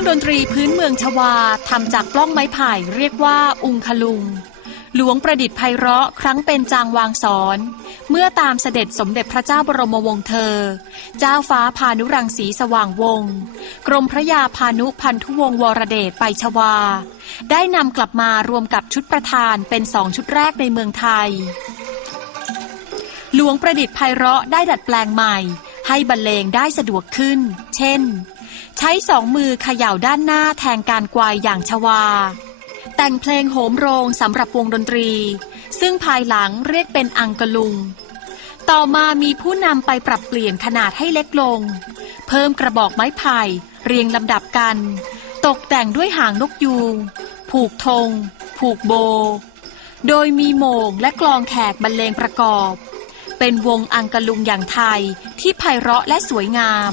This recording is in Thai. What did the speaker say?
รื่องดนตรีพื้นเมืองชวาทำจากปล้องไม้ไผ่เรียกว่าอุงคลุง หลวงประดิษฐ์ไพเราะครั้งเป็นจางวางสอน เมื่อตามเสด็จสมเด็จพระเจ้าบรมวงศ์เธอ เจ้าฟ้าพานุรังสีสว่างวงศ์กรมพระยาพานุพันธุวงศ์วรเดชไปชวา ได้นำกลับมารวมกับชุดประธานเป็นสองชุดแรกในเมืองไทย หลวงประดิษฐ์ไพเราะได้ดัดแปลงใหม่ ให้บรรเลงได้สะดวกขึ้น เช่น ใช้สองมือเขย่าด้านหน้าแทนการกวายอย่างชวา แต่งเพลงโหมโรงสำหรับวงดนตรี ซึ่งภายหลังเรียกเป็นอังกะลุง ต่อมามีผู้นำไปปรับเปลี่ยนขนาดให้เล็กลง เพิ่มกระบอกไม้ไผ่เรียงลำดับกัน ตกแต่งด้วยหางนกยูงผูกธงผูกโบ โดยมีโมงและกลองแขกบรรเลงประกอบ เป็นวงอังกะลุงอย่างไทยที่ไพเราะและสวยงาม